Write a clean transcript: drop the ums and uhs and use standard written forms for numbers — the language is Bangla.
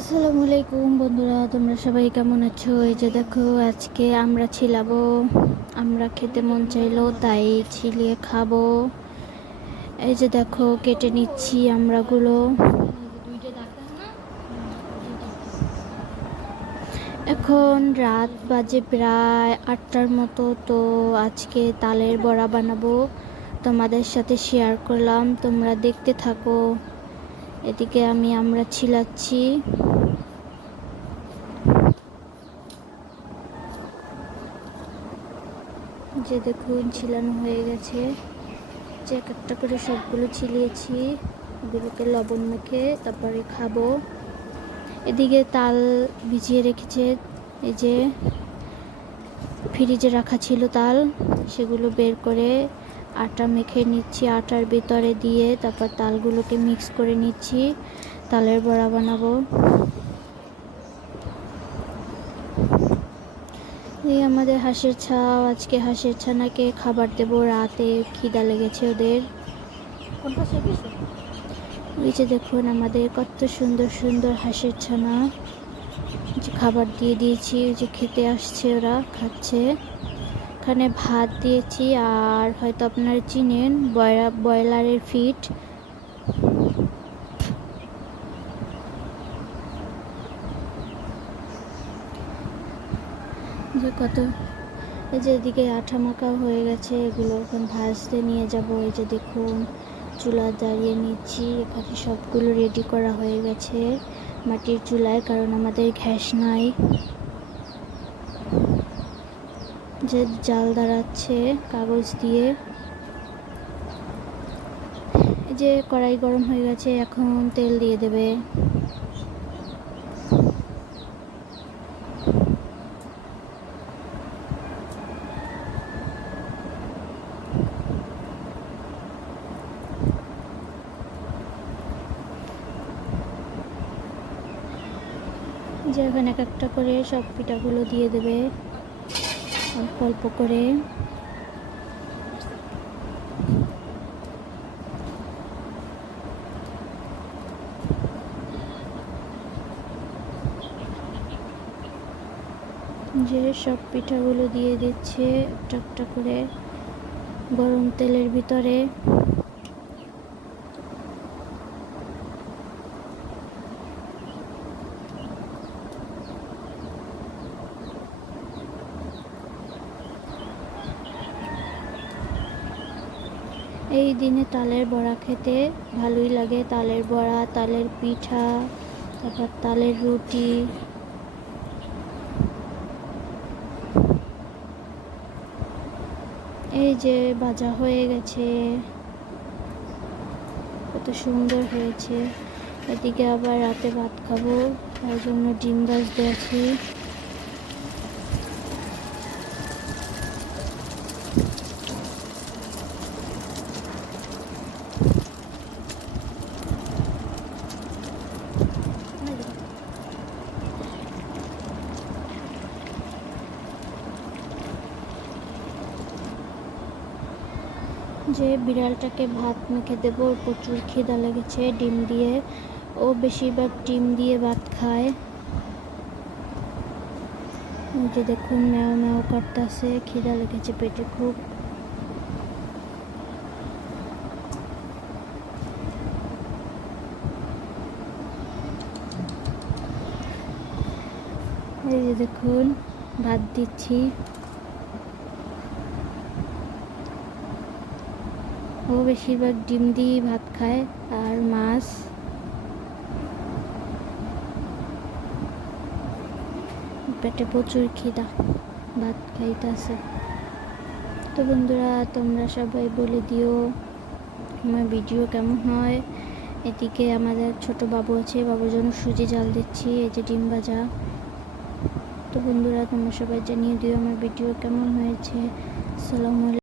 আসসালামু আলাইকুম বন্ধুরা, তোমরা সবাই কেমন আছো? এই যে দেখো, আজকে আমরা ছিলাবো। আমরা খেতে মন চাইলো তাই ছিলিয়ে খাবো। এই যে দেখো, কেটে নিচ্ছি আমরাগুলো। এখন রাত বাজে প্রায় 8টার মতো। তো আজকে তালের বড়া বানাবো, তোমাদের সাথে শেয়ার করলাম, তোমরা দেখতে থাকো। এদিকে আমরা ছিলাচ্ছি। যে দেখুন, ছিলানো হয়ে গেছে। যে এক একটা করে সবগুলো ছিলিয়েছি, এগুলোকে লবণ মেখে তারপরে খাবো। এদিকে তাল ভিজিয়ে রেখেছে, এই যে ফ্রিজে রাখা ছিল তাল, সেগুলো বের করে আটা মেখে নিচ্ছি। আটার ভিতরে দিয়ে তারপর তালগুলোকে মিক্স করে নিচ্ছি, তালের বড়া বানাবো। এই আমাদের হাঁসের ছাও, আজকে হাঁসের ছানাকে খাবার দেবো। রাতে খিদা লেগেছে ওদের। ওই যে দেখুন, আমাদের কত সুন্দর সুন্দর হাঁসের ছানা, যে খাবার দিয়ে দিয়েছি, ওই যে খেতে আসছে, ওরা খাচ্ছে। এখানে ভাত দিয়েছি, আর হয়তো আপনারা চিনেন ব্রয়লারের ফিট। যে কত, এই যে এদিকে আঠা মাখা হয়ে গেছে, এগুলো এখন ভাজতে নিয়ে যাব। এই যে দেখুন, চুলা দাঁড়িয়ে নিচ্ছি। এখানে সবগুলো রেডি করা হয়ে গেছে মাটির চুলায়, কারণ আমাদের গ্যাস নাই। যে জাল দাঁড়াচ্ছে কাগজ দিয়ে। এই যে কড়াই গরম হয়ে গেছে, এখন তেল দিয়ে দেবে। যে এখন এক একটা করে সব পিঠাগুলো দিয়ে দেবে অল্প অল্প করে। যে সব পিঠাগুলো দিয়ে দিচ্ছে একটা একটা করে গরম তেলের ভিতরে। এই দিনে তালের বড়া খেতে ভালোই লাগে। তালের বড়া, তালের পিঠা, তারপর তালের রুটি। এই যে ভাজা হয়ে গেছে, কত সুন্দর হয়েছে। এদিকে আবার রাতে ভাত খাবো, তার জন্য ডিম ভাজতে আছি। যে বিড়ালটাকে ভাত মেখে দেবো, ওর প্রচুর খিদা লেগেছে ডিম দিয়ে। ও বেশিরভাগ ডিম দিয়ে ভাত খায়। যে দেখুন, ম্যাও ম্যাও করতেছে, খিদা লেগেছে পেটে খুব। এই যে দেখুন, ভাত দিচ্ছি। ও বেশিরভাগ ডিম দিয়ে ভাত খায় আর মাছ। পেটে প্রচুর খিদা, ভাত খাইতেছে। তো বন্ধুরা, তোমরা সবাই বলে দিও আমার ভিডিও কেমন হয়। এদিকে আমাদের ছোট বাবু আছে, বাবুর জন্য সুজি জাল দিচ্ছি। এই যে ডিম ভাজা। তো বন্ধুরা, তোমরা সবাই জানিয়ে দিও আমার ভিডিও কেমন হয়েছে। আসসালামু আলাইকুম।